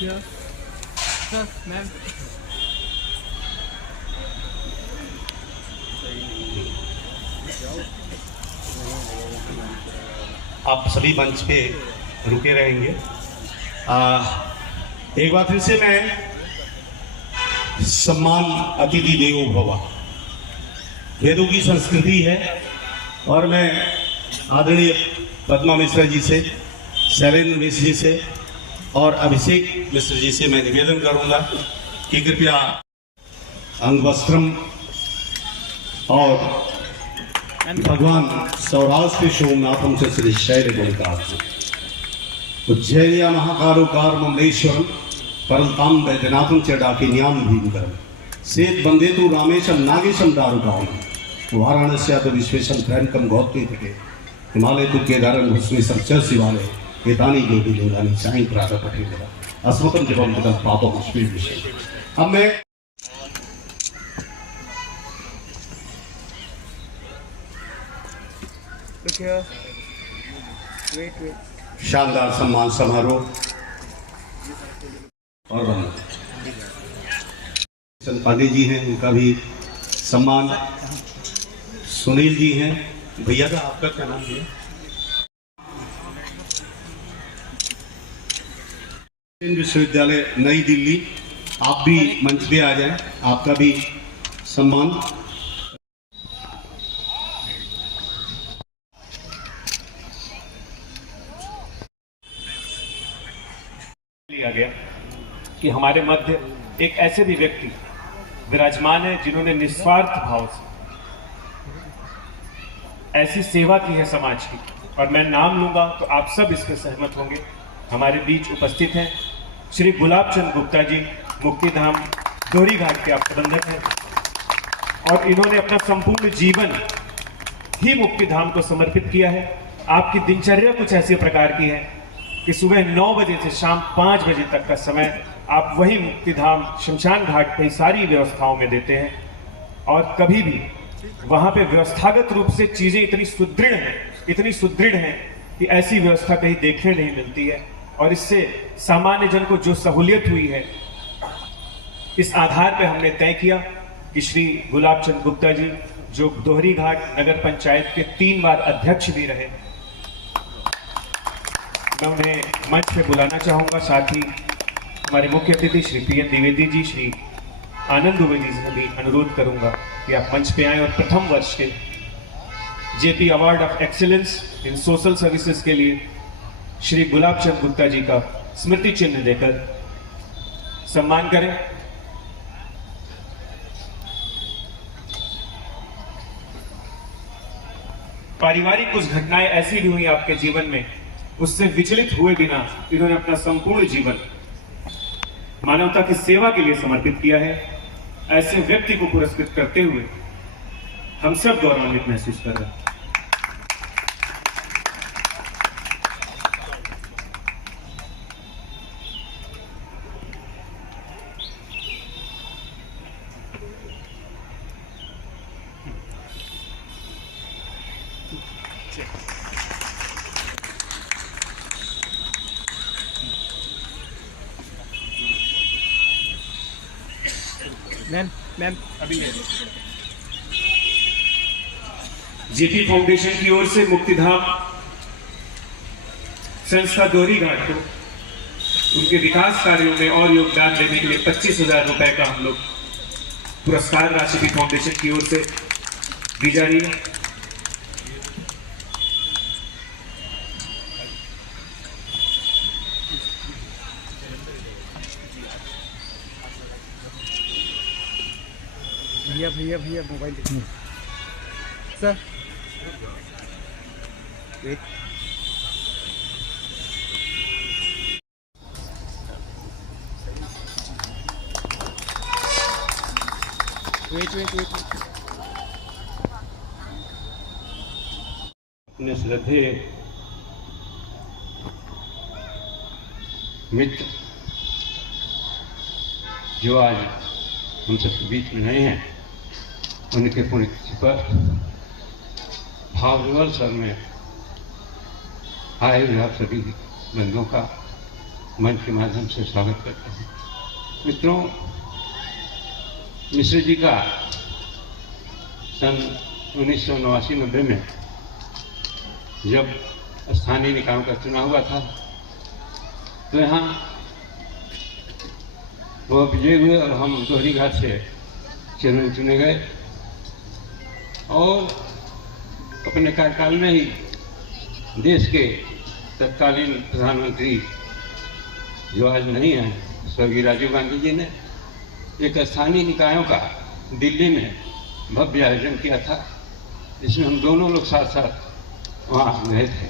Sir ma'am आप सभी मंच पे रुके रहेंगे। एक बार फिर से मैं सम्मान अतिथि देवो भव, वेदों की संस्कृति है और मैं आदरणीय पद्मा मिश्रा जी से, शैलेंद्र मिश्र जी से और अभिषेक मिश्र जी से मैं निवेदन करूंगा कि कृपया अंगवस्त्रम और भगवान सौराष्ट्र सोमनाथम से श्री शैल उज्जैनिया महाकारोकार ममलेश्वरम परलताम वैद्यनाथम च डाकिन्याम भीमकरम सेत बंदे तु रामेशम नागेशम दारुकाम वाराणस्या तो विश्वेशम त्रैनकम गौतमी तके हिमालय तु केदारम भस्मेशम च शिवालय एतानी योगी लिंगानी साईं प्रातः पठे मेरा अस्मतम जपम तदम पापम अस्मि विषय। अब मैं शानदार सम्मान समारोह और पांडे जी हैं, उनका भी सम्मान। सुनील जी हैं, भैया का आपका क्या नाम है? विश्वविद्यालय नई दिल्ली, आप भी मंच पे आ जाएं, आपका भी सम्मान। लिया गया कि हमारे मध्य एक ऐसे भी व्यक्ति विराजमान है जिन्होंने निस्वार्थ भाव से ऐसी सेवा की है समाज की, और मैं नाम लूंगा तो आप सब इसके सहमत होंगे। हमारे बीच उपस्थित हैं श्री गुलाब चंद गुप्ता जी, मुक्तिधाम दोहरी घाट के आप प्रबंधक हैं, और इन्होंने अपना संपूर्ण जीवन ही मुक्तिधाम को समर्पित किया है। आपकी दिनचर्या कुछ ऐसी प्रकार की है कि सुबह 9 बजे से शाम 5 बजे तक का समय आप वही मुक्तिधाम शमशान घाट पे सारी व्यवस्थाओं में देते हैं, और कभी भी वहां पे व्यवस्थागत रूप से चीजें इतनी सुदृढ़ हैं कि ऐसी व्यवस्था कहीं देखने नहीं मिलती है। और इससे सामान्य जन को जो सहूलियत हुई है, इस आधार पे हमने तय किया कि श्री गुलाब चंद गुप्ता जी, जो दोहरी घाट नगर पंचायत के 3 बार अध्यक्ष भी रहे, मैं उन्हें मंच पे बुलाना चाहूंगा। साथ ही हमारे मुख्य अतिथि श्री पीएन द्विवेदी जी, श्री आनंद दुबे जी से भी अनुरोध करूंगा कि आप मंच पे आएं और प्रथम वर्ष के JP award of excellence in social services के लिए श्री गुलाब चंद गुप्ता जी का स्मृति चिन्ह देकर सम्मान करें। पारिवारिक कुछ घटनाएं ऐसी भी हुई आपके जीवन में, उससे विचलित हुए बिना इन्होंने अपना संपूर्ण जीवन मानवता की सेवा के लिए समर्पित किया है। ऐसे व्यक्ति को पुरस्कृत करते हुए हम सब गौरवान्वित महसूस कर रहे हैं। मैम अभी जेपी फाउंडेशन की ओर से मुक्तिधाम संस्था दोहरी घाट को उनके विकास कार्यों में और योगदान देने के लिए 25,000 रुपए का हम लोग पुरस्कार राशि भी फाउंडेशन की ओर से दी जा रही है। भैया मोबाइल सर वेट अपने श्रद्धेय मित्र जो आज हम सबके बीच में नहीं हैं, उनके पुण्यतिथि पर भावविवल सर में आए हुए आप सभी बंधुओं का मंच के माध्यम से स्वागत करते हैं। मित्रों, मिश्र जी का सन 1989-90 में जब स्थानीय निकायों का चुनाव हुआ था तो यहाँ वो विजय हुए और हम दोहरी घाट से चेयरमैन चुने गए और अपने कार्यकाल में ही देश के तत्कालीन प्रधानमंत्री जो आज नहीं हैं, स्वर्गीय राजीव गांधी जी ने एक स्थानीय निकायों का दिल्ली में भव्य आयोजन किया था, जिसमें हम दोनों लोग साथ साथ वहाँ गए थे।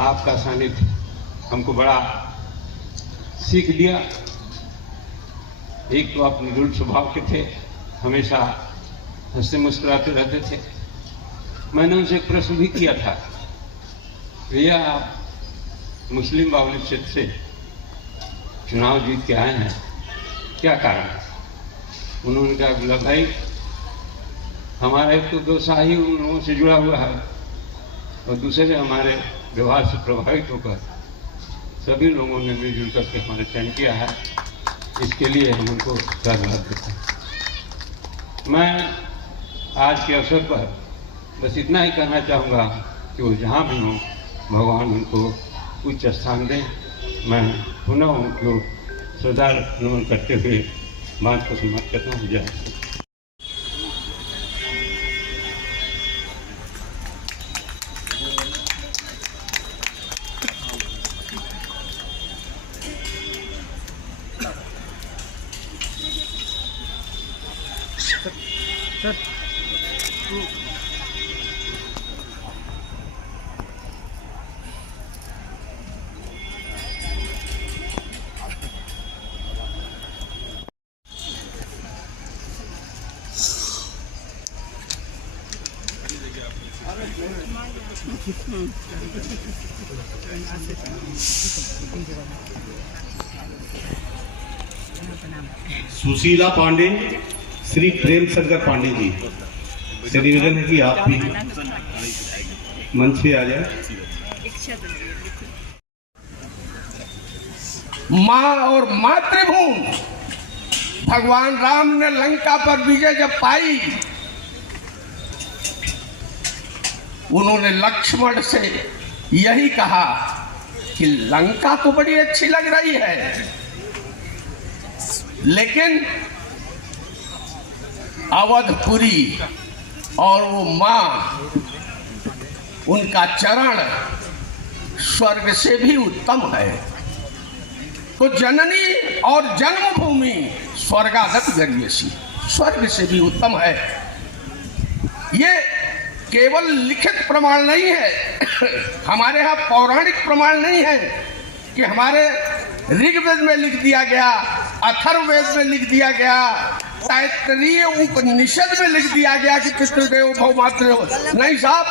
आपका सानिध्य हमको बड़ा सीख दिया। एक तो आप निरुल स्वभाव के थे, हमेशा हंसते मुस्कुराते रहते थे। मैंने उनसे एक प्रश्न भी किया था, भैया आप मुस्लिम बाहुल्य क्षेत्र से चुनाव जीत के आए हैं, क्या कारण? उन्होंने कहा, गुलाब भाई हमारा एक तो व्यवसाय ही उन लोगों से जुड़ा हुआ है और दूसरे हमारे व्यवहार से प्रभावित होकर सभी लोगों ने मिलजुल करके हमारा चयन किया है, इसके लिए हम उनको धन्यवाद देते हैं। मैं आज के अवसर पर बस इतना ही कहना चाहूँगा कि वो जहाँ भी हों भगवान उनको उच्च स्थान दें। मैं पुनः उनको श्रद्धा नमन करते हुए बात को समाप्त करता हूँ। जय। सर सुशीला पांडे, श्री प्रेम शंकर पांडे जी से निवेदन है कि आप भी मंच पे आ जाए। माँ और मातृभूमि भगवान राम ने लंका पर विजय जब पाई, उन्होंने लक्ष्मण से यही कहा कि लंका तो बड़ी अच्छी लग रही है, लेकिन अवधपुरी और वो माँ, उनका चरण स्वर्ग से भी उत्तम है। तो जननी और जन्मभूमि स्वर्गागत गरीयसी, स्वर्ग से भी उत्तम है। ये केवल लिखित प्रमाण नहीं है, हमारे यहाँ पौराणिक प्रमाण नहीं है कि हमारे ऋग्वेद में लिख दिया गया, अथर्ववेद में लिख दिया गया, तैत्तरीय उपनिषद में लिख दिया गया कि पितृदेव भव मातृदेव। नहीं साहब,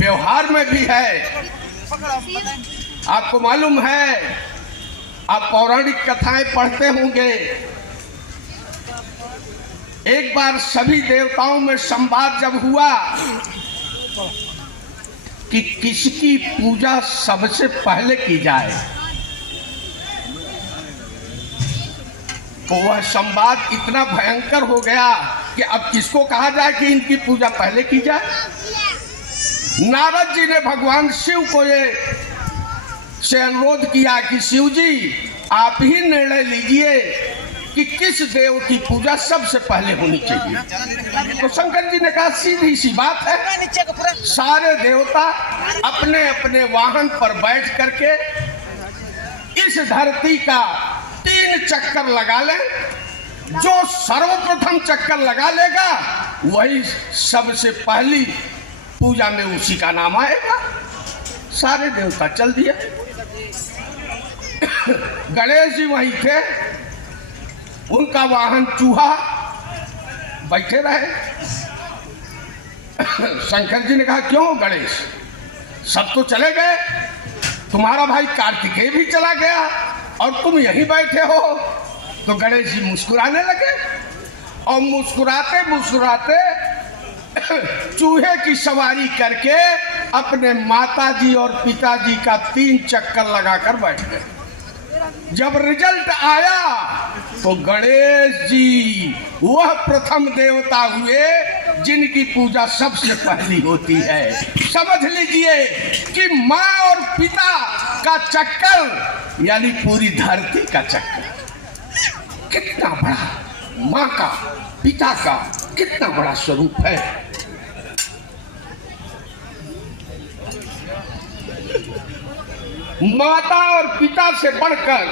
व्यवहार में भी है। आपको मालूम है, आप पौराणिक कथाएं पढ़ते होंगे, एक बार सभी देवताओं में संवाद जब हुआ कि किसकी पूजा सबसे पहले की जाए, तो वह संवाद इतना भयंकर हो गया कि अब किसको कहा जाए कि इनकी पूजा पहले की जाए। नारद जी ने भगवान शिव को ये से अनुरोध किया कि शिव जी आप ही निर्णय लीजिए कि किस देव की पूजा सबसे पहले होनी चाहिए। तो शंकर जी ने कहा सीधी सी बात है, सारे देवता अपने अपने वाहन पर बैठ करके इस धरती का 3 चक्कर लगा लें, जो सर्वप्रथम चक्कर लगा लेगा वही सबसे पहली पूजा में उसी का नाम आएगा। सारे देवता चल दिए। गणेश जी वहीं थे, उनका वाहन चूहा, बैठे रहे। शंकर जी ने कहा क्यों गणेश, सब तो चले गए, तुम्हारा भाई कार्तिकेय भी चला गया और तुम यहीं बैठे हो। तो गणेश जी मुस्कुराने लगे और मुस्कुराते मुस्कुराते चूहे की सवारी करके अपने माताजी और पिताजी का 3 चक्कर लगाकर बैठ गए। जब रिजल्ट आया तो गणेश जी वह प्रथम देवता हुए जिनकी पूजा सबसे पहली होती है। समझ लीजिए कि माँ और पिता का चक्कर यानी पूरी धरती का चक्कर कितना बड़ा, माँ का पिता का कितना बड़ा स्वरूप है। माता और पिता से बढ़कर